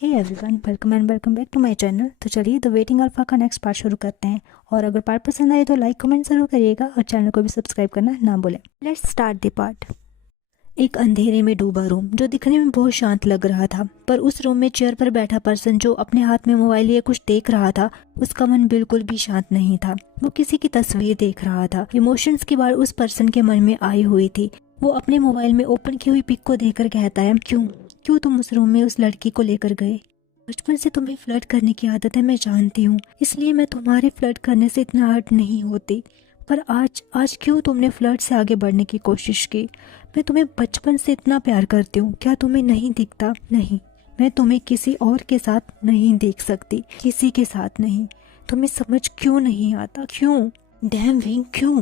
Hey everyone, welcome and welcome back to my channel. तो चलिए the waiting alpha का next part शुरू करते हैं। और अगर पार्ट पसंद आए तो लाइक कमेंट जरूर करिएगा और चैनल को भी सब्सक्राइब करना ना भूलें। Let's start the part. एक अंधेरे में डूबा रूम जो दिखने में बहुत शांत लग रहा था, पर उस रूम में चेयर पर बैठा पर्सन जो अपने हाथ में मोबाइल लिए कुछ देख रहा था, उसका मन बिल्कुल भी शांत नहीं था। वो किसी की तस्वीर देख रहा था। इमोशंस की बार उस पर्सन के मन में आई हुई थी। वो अपने मोबाइल में ओपन की हुई पिक को देखकर कहता है, क्यों क्यों तुम उस रूम में उस लड़की को लेकर गए? बचपन से तुम्हें फ्लर्ट करने की आदत है, मैं जानती हूँ, इसलिए मैं तुम्हारे फ्लर्ट करने से इतना हर्ट नहीं होती। पर आज आज क्यों तुमने फ्लर्ट से आगे बढ़ने की कोशिश की? मैं तुम्हें बचपन से इतना प्यार करती हूँ, क्या तुम्हें नहीं दिखता? नहीं, मैं तुम्हें किसी और के साथ नहीं देख सकती, किसी के साथ नहीं। तुम्हें समझ क्यों नहीं आता? क्यों? डैम विंग, क्यों?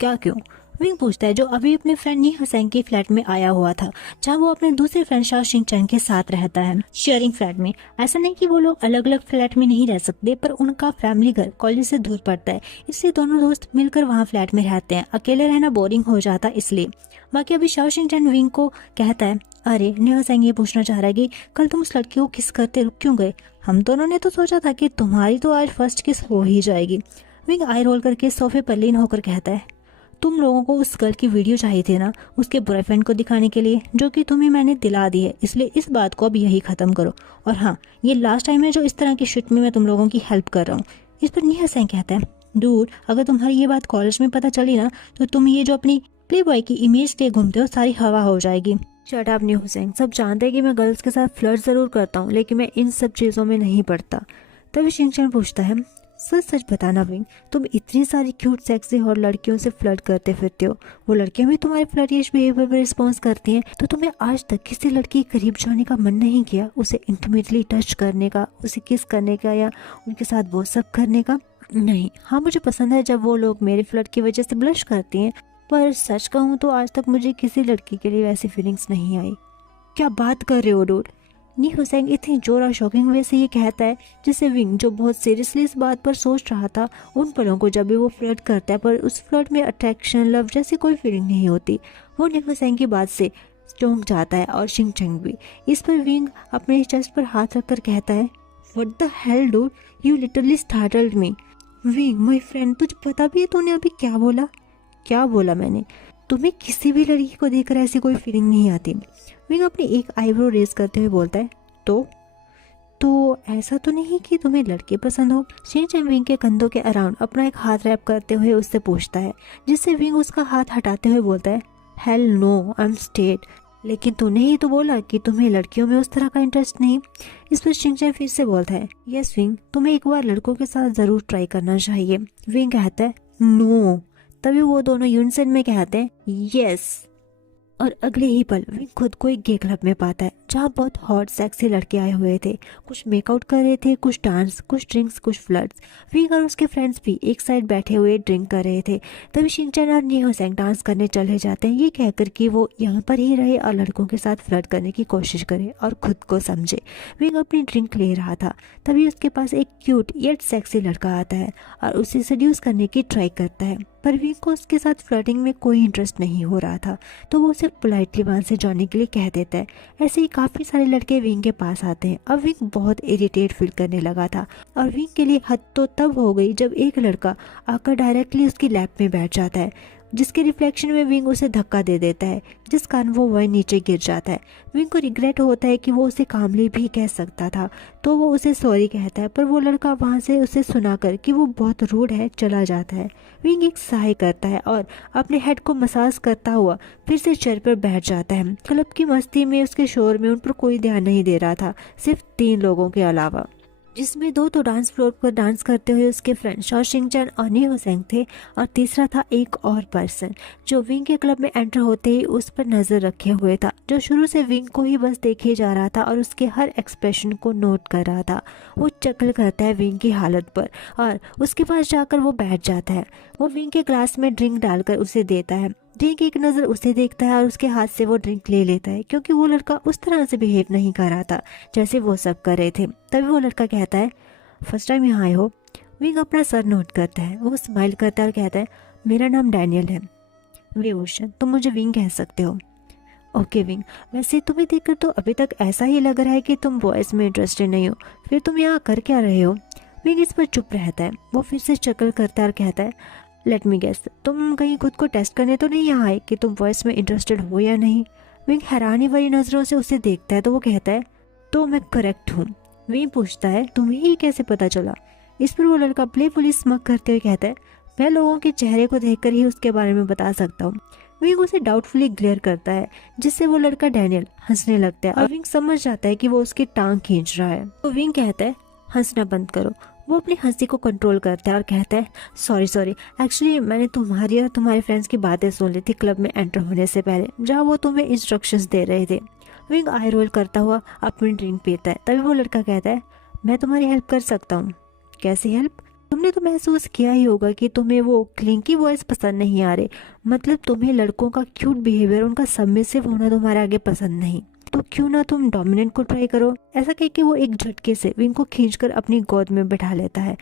क्या क्यों? विंग पूछता है, जो अभी अपने फ्रेंड नी हसैन के फ्लैट में आया हुआ था, जहाँ वो अपने दूसरे फ्रेंड शाह सिंह चैन के साथ रहता है, शेयरिंग फ्लैट में। ऐसा नहीं कि वो लोग अलग अलग फ्लैट में नहीं रह सकते, पर उनका फैमिली घर कॉलेज से दूर पड़ता है, इसलिए दोनों दोस्त मिलकर वहाँ फ्लैट में रहते हैं। अकेले रहना बोरिंग हो जाता इसलिए। बाकी अभी शाह सिंह चैन विंग को कहता है, अरे नी हसैन ये पूछना चाह रहा है कि कल तुम उस लड़की को किस करते रुक क्यों गए? हम दोनों ने तो सोचा था कि तुम्हारी तो आज फर्स्ट किस हो ही जाएगी। विंग आई रोल करके सोफे पर लीन होकर कहता है, तुम लोगों को उस गर्ल की वीडियो चाहिए थी ना, उसके बॉयफ्रेंड को दिखाने के लिए, जो कि तुम्हें मैंने दिला दी है, इसलिए इस बात को अब यही खत्म करो। और हाँ, ये लास्ट टाइम है जो इस तरह की शिट में मैं तुम लोगों की हेल्प कर रहा हूँ। इस पर निहा सिंह कहता है, दूर अगर तुम्हारी ये बात कॉलेज में पता चली ना, तो तुम ये जो अपनी प्ले बॉय की इमेज लिए घूमते हो सारी हवा हो जाएगी। शट अप न्यू हुसैन, सब जानते हैं कि मैं गर्ल्स के साथ फ्लर्ट जरूर करता हूँ, लेकिन मैं इन सब चीज़ों में नहीं पड़ता। तभी शिंगचैन पूछता है, सच सच बताना विंग, तुम इतनी सारी क्यूट सेक्सी और लड़कियों से फ्लर्ट करते फिरते हो, वो लड़कियां भी तुम्हारे फ्लर्टिश बिहेवियर पर रिस्पॉन्स करती हैं, तो तुम्हें आज तक किसी लड़की के करीब जाने का मन नहीं किया, उसे इंटीमेटली टच करने का, उसे किस करने का या उनके साथ वो सब करने का? नहीं, हाँ मुझे पसंद है जब वो लोग मेरे फ्लर्ट की वजह से ब्लश करती हैं, पर सच कहूँ तो आज तक मुझे किसी लड़की के लिए वैसी फीलिंग्स नहीं आई। क्या बात कर रहे हो डूड? नी हुसैन इतनी जोर और शॉकिंग वे से ये कहता है, जिससे विंग जो बहुत सीरियसली इस बात पर सोच रहा था, उन पलों को जब भी वो फ्लर्ट करता है, पर उस फ्लर्ट में अट्रैक्शन लव जैसी कोई फीलिंग नहीं होती, वो नी हुसैन की बात से चौंक जाता है और शिंगचैंग भी। इस पर विंग अपने चेस्ट पर हाथ रखकर कहता है, what the hell dude, you literally startled me. Wing my friend, तुझे पता भी है तूने अभी क्या बोला? क्या बोला मैंने? तुम्हें किसी भी लड़की को देखकर ऐसी कोई फीलिंग नहीं आती। विंग अपनी एक आईब्रो रेज करते हुए बोलता है, तो ऐसा तो नहीं कि तुम्हें लड़के पसंद हो? शिनचैन विंग के कंधों के अराउंड अपना एक हाथ रैप करते हुए उससे पूछता है, जिससे विंग उसका हाथ हटाते हुए बोलता है, hell no, I am straight. लेकिन तूने ही तो बोला कि तुम्हें लड़कियों में उस तरह का इंटरेस्ट नहीं। इस पर शिनचैन फिर से बोलता है, यस विंग, तुम्हें एक बार लड़कों के साथ जरूर ट्राई करना चाहिए। विंग कहता है, नो। तभी वो दोनों यूनिसन में कहते हैं, यस। और अगले ही पल विंग खुद को एक गे क्लब में पाता है, जहाँ बहुत हॉट सेक्सी लड़के आए हुए थे। कुछ मेकआउट कर रहे थे, कुछ डांस, कुछ ड्रिंक्स, कुछ फ्लर्ट्स। विंग और उसके फ्रेंड्स भी एक साइड बैठे हुए ड्रिंक कर रहे थे। तभी शिनचैन और नी हुसैन डांस करने चले जाते हैं, ये कहकर कि वो यहाँ पर ही रहे और लड़कों के साथ फ्लर्ट करने की कोशिश करे और खुद को समझे। विंग अपनी ड्रिंक ले रहा था, तभी उसके पास एक क्यूट येट सेक्सी लड़का आता है और उसे सेड्यूस करने की ट्राई करता है, पर विंग को उसके साथ फ्लर्टिंग में कोई इंटरेस्ट नहीं हो रहा था, तो वो सिर्फ पोलाइटली वहाँ से जाने के लिए कह देता है। ऐसे ही काफ़ी सारे लड़के विंग के पास आते हैं। अब विंग बहुत इरिटेट फील करने लगा था, और विंग के लिए हद तो तब हो गई जब एक लड़का आकर डायरेक्टली उसकी लैप में बैठ जाता है, जिसके रिफ्लेक्शन में विंग उसे धक्का दे देता है, जिस कारण वो वहीं नीचे गिर जाता है। विंग को रिग्रेट होता है कि वो उसे कामली भी कह सकता था, तो वो उसे सॉरी कहता है, पर वो लड़का वहाँ से उसे सुनाकर कि वो बहुत रूड है चला जाता है। विंग एक साय करता है और अपने हेड को मसाज करता हुआ फिर से चेयर पर बैठ जाता है। क्लब की मस्ती में, उसके शोर में उन पर कोई ध्यान नहीं दे रहा था, सिर्फ 3 लोगों के अलावा, जिसमें 2 तो डांस फ्लोर पर डांस करते हुए उसके फ्रेंड शॉ शिंगचैन और नी हुसैन थे, और तीसरा था एक और पर्सन जो विंग के क्लब में एंटर होते ही उस पर नजर रखे हुए था, जो शुरू से विंग को ही बस देखे जा रहा था और उसके हर एक्सप्रेशन को नोट कर रहा था। वो चकल करता है विंग की हालत पर और उसके पास जाकर वो बैठ जाता है। वो विंग के ग्लास में ड्रिंक डालकर उसे देता है। ड्रिंक एक नज़र उसे देखता है और उसके हाथ से वो ड्रिंक ले लेता है, क्योंकि वो लड़का उस तरह से बिहेव नहीं कर रहा था जैसे वो सब कर रहे थे। तभी वो लड़का कहता है, फर्स्ट टाइम यहाँ आए हो? विंग अपना सर नोट करता है, वो स्माइल करता है और कहता है, मेरा नाम डैनियल है। वे ओशन, तुम मुझे विंग कह सकते हो। ओके विंग, वैसे तुम्हें देखकर तो अभी तक ऐसा ही लग रहा है कि तुम बॉयज़ में इंटरेस्टेड नहीं हो, फिर तुम यहाँ कर क्या रहे हो? विंग इस पर चुप रहता है। वो फिर से शक्ल करता है और कहता है, लेट मी गेस, तुम कहीं खुद को टेस्ट करने तो नहीं यहाँ आए कि तुम बॉयज़ में इंटरेस्टेड हो या नहीं? विंग हैरानी भरी नज़रों से उसे देखता है तो वो कहता है, तो मैं करेक्ट हूँ। विंग पूछता है, तुम्हें ही कैसे पता चला? इस पर वो लड़का प्लेफुली स्मग करते हुए कहता है, मैं लोगों के चेहरे को देखकर ही उसके बारे में बता सकता हूँ। विंग उसे डाउटफुली ग्लेयर करता है, जिससे वो लड़का डैनियल हंसने लगता है और विंग समझ जाता है कि वो उसकी टांग खींच रहा है। तो विंग कहता है, हंसना बंद करो। वो अपनी हंसी को कंट्रोल करता है और कहता है, सॉरी एक्चुअली मैंने तुम्हारी और तुम्हारे फ्रेंड्स की बातें सुन ली थी क्लब में एंटर होने से पहले, जहाँ वो तुम्हें इंस्ट्रक्शंस दे रहे थे। विंग आई रोल करता हुआ अपनी ड्रिंक पीता है। तभी वो लड़का कहता है, मैं तुम्हारी हेल्प कर सकता हूँ। कैसी हेल्प? तुमने तो महसूस किया ही होगा कि तुम्हें वो क्लिंकी वॉइस पसंद नहीं आ रहे, मतलब तुम्हें लड़कों का क्यूट बिहेवियर, उनका सबमिसिव होना तुम्हारे आगे पसंद नहीं, तो क्यों ना तुम डोमिनेंट को ट्राई करो। ऐसा कह के वो एक झटके से विंग को खींचकर अपनी गोद में बैठा लेता है।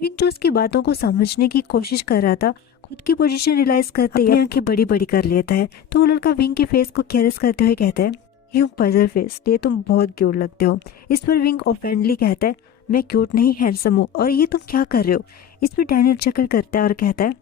विंग जो उसकी बातों को समझने की कोशिश कर रहा था, खुद की पोजीशन रियलाइज करते ही आंखें बड़ी बड़ी कर लेता है। तो वो लड़का विंग के फेस को कैरेस करते हुए कहता है, यू पजल फेस, ये तुम बहुत क्यूट लगते हो। इस पर विंग ऑफेंडली कहता है, मैं क्यूट नहीं हैंडसम हूँ, और ये तुम क्या कर रहे हो? इस पर डैनियल चकल करता है और कहता है,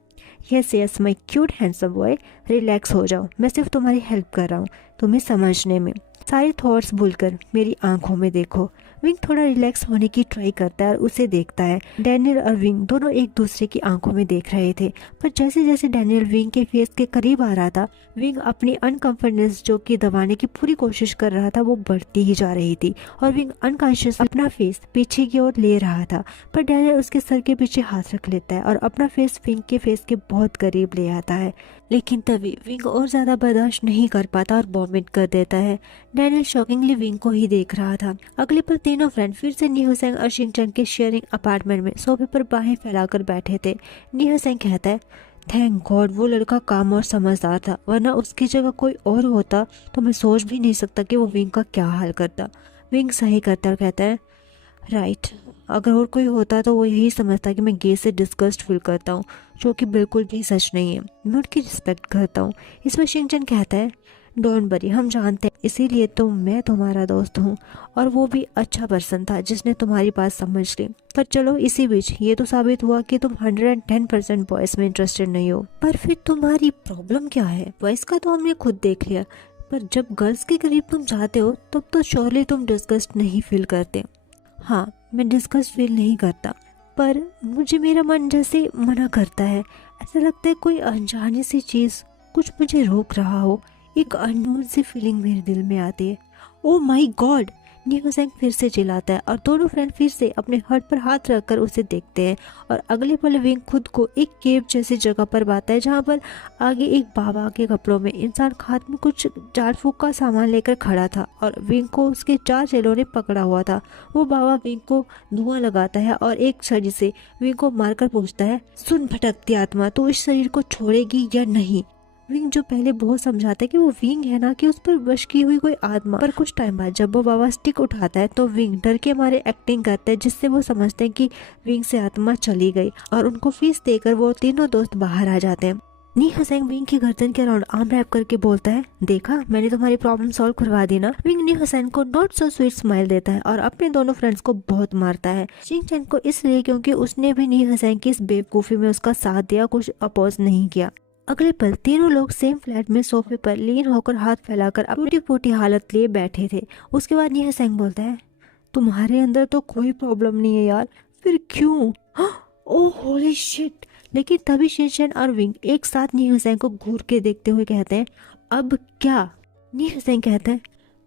yes yes my cute handsome boy, relax हो जाओ, मैं सिर्फ तुम्हारी हेल्प कर रहा हूँ तुम्हें समझने में। सारे थॉट्स भूलकर मेरी आंखों में देखो। विंग थोड़ा रिलैक्स होने की ट्राई करता है और उसे देखता है। डैनियल और विंग दोनों एक दूसरे की आंखों में देख रहे थे, पर जैसे जैसे डैनियल विंग के फेस के करीब आ रहा था, विंग अपनी अनकंफर्टनेस जो कि दबाने की पूरी कोशिश कर रहा था वो बढ़ती ही जा रही थी, और विंग अनकॉन्शियस अपना फेस पीछे की ओर ले रहा था। पर डैनियल उसके सर के पीछे हाथ रख लेता है और अपना फेस विंग के फेस के बहुत करीब ले आता है। लेकिन तभी विंग और ज्यादा बर्दाश्त नहीं कर पाता और वॉमिट कर देता है। डैनियल शॉकिंगली विंग को ही देख रहा था। अगले पल तीनों फ्रेंड फिर से नीहू-सेंग और शिंग-चैन के शेयरिंग अपार्टमेंट में सोफे पर बाहें फैलाकर बैठे थे। नीहू-सेंग कहता है, थैंक गॉड वो लड़का काम और समझदार था, वरना उसकी जगह कोई और होता तो मैं सोच भी नहीं सकता कि वो विंग का क्या हाल करता। विंग सही करता और कहता है, राइट, अगर और कोई होता तो वो यही समझता कि मैं गे से डिस्गस्ट फील करता हूँ, जो कि बिल्कुल भी सच नहीं है। मैं उनकी रिस्पेक्ट करता हूँ। इसमें शिंग-चैन कहता है, डोंट वरी, हम जानते हैं, इसीलिए तो मैं तुम्हारा दोस्त हूँ, और वो भी अच्छा पर्सन था जिसने तुम्हारी बात समझ ली। पर चलो, इसी बीच ये तो साबित हुआ कि तुम 110% बॉयज में इंटरेस्टेड नहीं हो। पर फिर तुम्हारी प्रॉब्लम क्या है? बॉयज का तो हमने खुद देख लिया, पर जब गर्ल्स के करीब तुम जाते हो तब तो श्योरली तुम डिस्गस्ट नहीं फील करते। हाँ, मैं डिस्गस्ट फील नहीं करता, पर मुझे मेरा मन जैसे मना करता है। ऐसा लगता है कोई अनजाने सी चीज़ कुछ मुझे रोक रहा हो। एक अननोन सी फीलिंग मेरे दिल में आती है। Oh my God! नीहू-सेंग फिर से चिल्लाता है और दोनों फ्रेंड फिर से अपने हर्ट पर हाथ रखकर उसे देखते हैं, और अगले पल विंग खुद को एक केव जैसी जगह पर पाता है, जहाँ पर आगे एक बाबा के कपड़ों में इंसान हाथ में कुछ झाड़ फूक का सामान लेकर खड़ा था, और विंग को उसके 4 चेलों ने पकड़ा हुआ था। वो बाबा विंग को धुआं लगाता है और एक छड़ी से विंग को मारकर पूछता है, सुन भटकती आत्मा, तू इस शरीर को छोड़ेगी या नहीं? विंग जो पहले बहुत समझाता है कि वो विंग है ना कि उस पर वश की हुई कोई आत्मा, पर कुछ टाइम बाद जब वो बाबा स्टिक उठाता है तो विंग डर के मारे एक्टिंग करता है, जिससे वो समझते हैं कि विंग से आत्मा चली गई, और उनको फीस देकर वो तीनों दोस्त बाहर आ जाते हैं। नीहू-सेंग विंग की गर्दन के अराउंड आर्म रैप करके बोलता है, देखा, मैंने तुम्हारी प्रॉब्लम सॉल्व करवा दी ना। विंग नीहू-सेंग को नॉट सो स्वीट स्माइल देता है और अपने दोनों फ्रेंड्स को बहुत मारता है। शिंग-चैन को इसलिए क्योंकि उसने भी नीहू-सेंग की इस बेवकूफ़ी में उसका साथ दिया, कुछ अपोज नहीं किया। अगले पल तीनों लोग सेम फ्लैट में सोफे पर लीन होकर हाथ फैलाकर टूटी फूटी हालत लिए बैठे थे। उसके बाद नीहू-सेंग बोलता है, तुम्हारे अंदर तो कोई प्रॉब्लम नहीं है यार, फिर क्यों? ओह होली शिट! लेकिन तभी शिन-चैन और विंग एक साथ नीहू-सेंग को घूर के देखते हुए कहते हैं, अब क्या? नीहू-सेंग कहता है,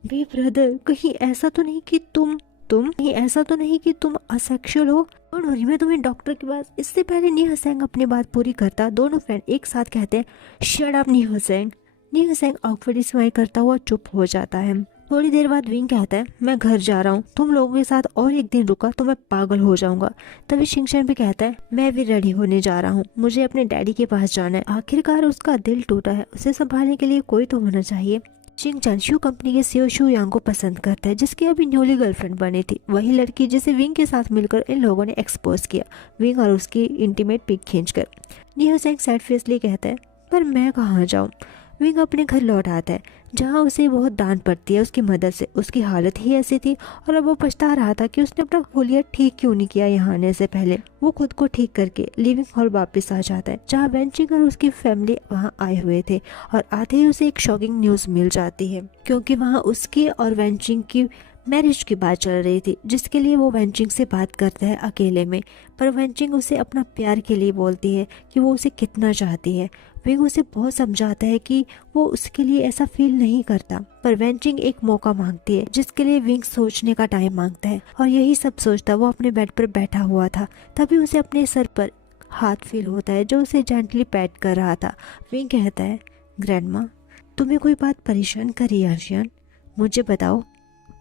बे ब्रदर, कहीं ऐसा तो नहीं कि तुम कहीं ऐसा तो नहीं कि तुम असेक्सुअल हो? और मैं तुम्हें डॉक्टर के पास। इससे पहले नीहू-सेंग अपनी बात पूरी करता, दोनों फ्रेंड एक साथ कहते हैं, शट अप नीहू-सेंग। नीहू-सेंग ऑकवर्डली स्माइल करता हुआ चुप हो जाता है। थोड़ी देर बाद विंग कहता है, मैं घर जा रहा हूँ, तुम लोगों के साथ और एक दिन रुका तो मैं पागल हो जाऊंगा। तभी शिंग-चैन भी कहता है, मैं भी रेडी होने जा रहा हूँ, मुझे अपने डैडी के पास जाना है। आखिरकार उसका दिल टूटा है, उसे संभालने के लिए कोई तो होना चाहिए। शिंग-चैन शू कंपनी के सीईओ शू यांग को पसंद करता है, जिसकी अभी न्यूली गर्लफ्रेंड बनी थी, वही लड़की जिसे विंग के साथ मिलकर इन लोगों ने एक्सपोज किया, विंग और उसकी इंटीमेट पिक खींचकर। नीहू-सेंग सैड फेसली कहता है, पर मैं कहाँ जाऊँ? विंग अपने घर लौट आता है। जहाँ उसे बहुत डांट पड़ती है उसकी मदद से। उसकी हालत ही ऐसी थी और अब वो पछता रहा था कि उसने अपना हुलिया ठीक क्यों नहीं किया यहाँ आने से पहले। वो खुद को ठीक करके लिविंग हॉल वापस आ जाता है जहाँ वेंचिंग और उसकी फैमिली वहाँ आए हुए थे, और आते ही उसे एक शॉकिंग न्यूज़ मिल जाती है क्योंकि वहाँ उसकी और वेंचिंग की मैरिज की बात चल रही थी, जिसके लिए वो वेंचिंग से बात करता है अकेले में। पर वेंचिंग उसे अपना प्यार के लिए बोलती है कि वो उसे कितना चाहती है। विंग उसे बहुत समझाता है कि वो उसके लिए ऐसा फील नहीं करता, पर वेंचिंग एक मौका मांगती है जिसके लिए विंग सोचने का टाइम मांगता है। और यही सब सोचता वो अपने बेड पर बैठा हुआ था, तभी उसे अपने सर पर हाथ फील होता है जो उसे जेंटली पैट कर रहा था। विंग कहता है, ग्रैंडमा तुम्हें कोई बात परेशान करी आशियान, मुझे बताओ।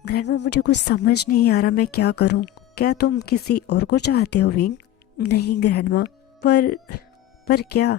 ग्रैंडमा मुझे कुछ समझ नहीं आ रहा, मैं क्या करूं? क्या तुम किसी और को चाहते हो विंग? नहीं ग्रैंडमा, पर क्या?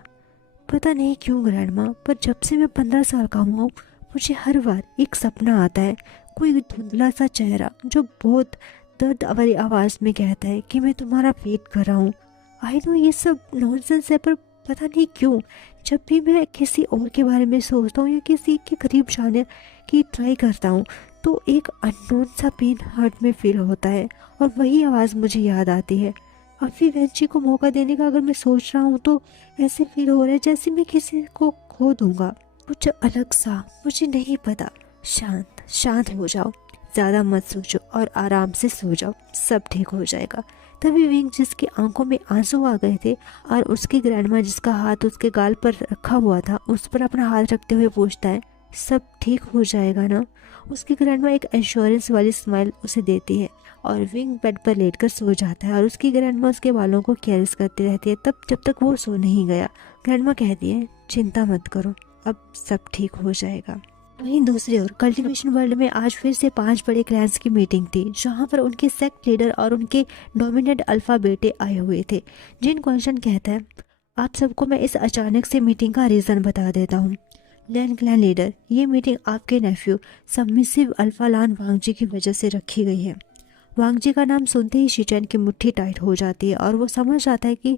पता नहीं क्यों ग्रैंडमा, पर जब से मैं 15 साल का हुआ हूँ मुझे हर बार एक सपना आता है, कोई धुंधला सा चेहरा जो बहुत दर्द भरी आवाज़ में कहता है कि मैं तुम्हारा वेट कर रहा हूँ। आई नो ये सब नॉनसेंस है, पर पता नहीं क्यों जब भी मैं किसी और के बारे में सोचता हूँ या किसी के करीब जाने की ट्राई करता हूँ तो एक अननोन सा पेन हार्ट में फील होता है, और वही आवाज़ मुझे याद आती है। अभी वेंची को मौका देने का अगर मैं सोच रहा हूँ तो ऐसे फील हो रहा है जैसे मैं किसी को खो दूंगा, कुछ अलग सा, मुझे नहीं पता। शांत शांत हो जाओ, ज़्यादा मत सोचो और आराम से सो जाओ, सब ठीक हो जाएगा। तभी विंग जिसकी आंखों में आंसू आ गए थे और उसकी ग्रैंडमा जिसका हाथ उसके गाल पर रखा हुआ था उस पर अपना हाथ रखते हुए पूछता है, सब ठीक हो जाएगा ना? उसकी ग्रैंडमा एक एश्योरेंस वाली स्माइल उसे देती है और विंग बेड पर लेटकर सो जाता है और उसकी ग्रैंडमा उसके बालों को केयर्स करती रहती है तब जब तक वो सो नहीं गया। ग्रैंडमा कहती है, चिंता मत करो, अब सब ठीक हो जाएगा। वहीं दूसरी ओर कल्टीवेशन वर्ल्ड में आज फिर से 5 बड़े क्लैंस की मीटिंग थी जहां पर उनके सेक्ट लीडर और उनके डोमिनेंट अल्फा बेटे आए हुए थे। जिन क्वेश्चन कहता है, आप सबको मैं इस अचानक से मीटिंग का रीज़न बता देता हूँ। लैन क्लैन लीडर, ये मीटिंग आपके नेफ्यू सबमिसिव अल्फा लान वांगजी की वजह से रखी गई है। वांगजी का नाम सुनते ही शिचैन की मुट्ठी टाइट हो जाती है और वो समझ जाता है कि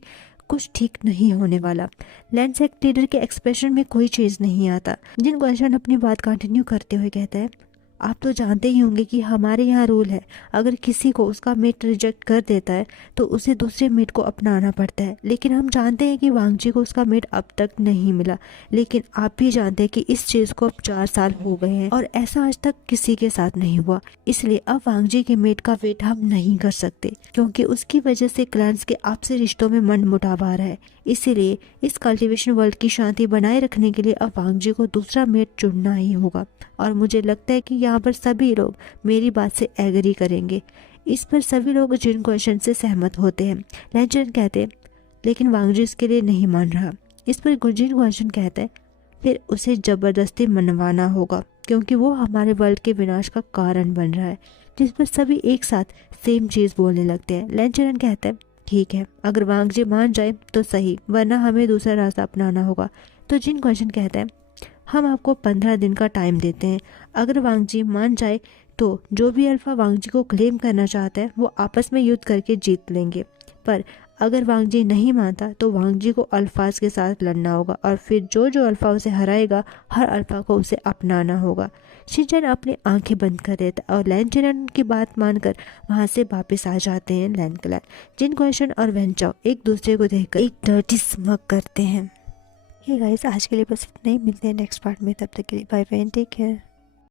कुछ ठीक नहीं होने वाला। लैंड सेक्ट लीडर के एक्सप्रेशन में कोई चेंज नहीं आता। जिन क्वेश्चन अपनी बात कंटिन्यू करते हुए कहता है, आप तो जानते ही होंगे कि हमारे यहाँ रूल है, अगर किसी को उसका मेट रिजेक्ट कर देता है तो उसे दूसरे मेट को अपनाना पड़ता है। लेकिन हम जानते हैं कि वांगजी को उसका मेट अब तक नहीं मिला, लेकिन आप भी जानते हैं कि इस चीज़ को अब 4 साल हो गए हैं और ऐसा आज तक किसी के साथ नहीं हुआ। इसलिए अब वांगजी के मेट का वेट हम नहीं कर सकते क्योंकि उसकी वजह से क्लैंस के आपसी रिश्तों में मनमुटाव आ रहा है। इसीलिए इस कल्टीवेशन वर्ल्ड की शांति बनाए रखने के लिए अब वांगजी को दूसरा मेट चुनना ही होगा और मुझे लगता है कि यहाँ पर सभी लोग मेरी बात से एग्री करेंगे। इस पर सभी लोग जिन क्वेश्चन से सहमत होते हैं। लैंचन कहते, लेकिन वांगजी इसके लिए नहीं मान रहा। इस पर गुजिन क्वेश्चन कहता है, फिर उसे ज़बरदस्ती मनवाना होगा क्योंकि वो हमारे वर्ल्ड के विनाश का कारण बन रहा है। जिस पर सभी एक साथ सेम चीज़ बोलने लगते हैं। लैंचन कहता है, ठीक है, अगर वांगजी मान जाए तो सही, वरना हमें दूसरा रास्ता अपनाना होगा। तो जिन क्वेश्चन कहता है, हम आपको 15 दिन का टाइम देते हैं, अगर वांगजी मान जाए तो जो भी अल्फा वांगजी को क्लेम करना चाहता है वो आपस में युद्ध करके जीत लेंगे, पर अगर वांगजी नहीं मानता तो वांगजी को अल्फाज के साथ लड़ना होगा और फिर जो जो अल्फा उसे हराएगा हर अल्फा को उसे अपनाना होगा। शिनचैन अपनी आंखें बंद कर देता और लैंचैन की बात मानकर वहां से वापस आ जाते हैं लैन क्लैन। जिन क्वेश्चन और वेंचाओ एक दूसरे को देखकर एक डर्टी स्मग करते हैं। हे गाइस, आज के लिए बस इतना ही, मिलते हैं नेक्स्ट पार्ट में, तब तक के लिए बाय बाय, टेक केयर।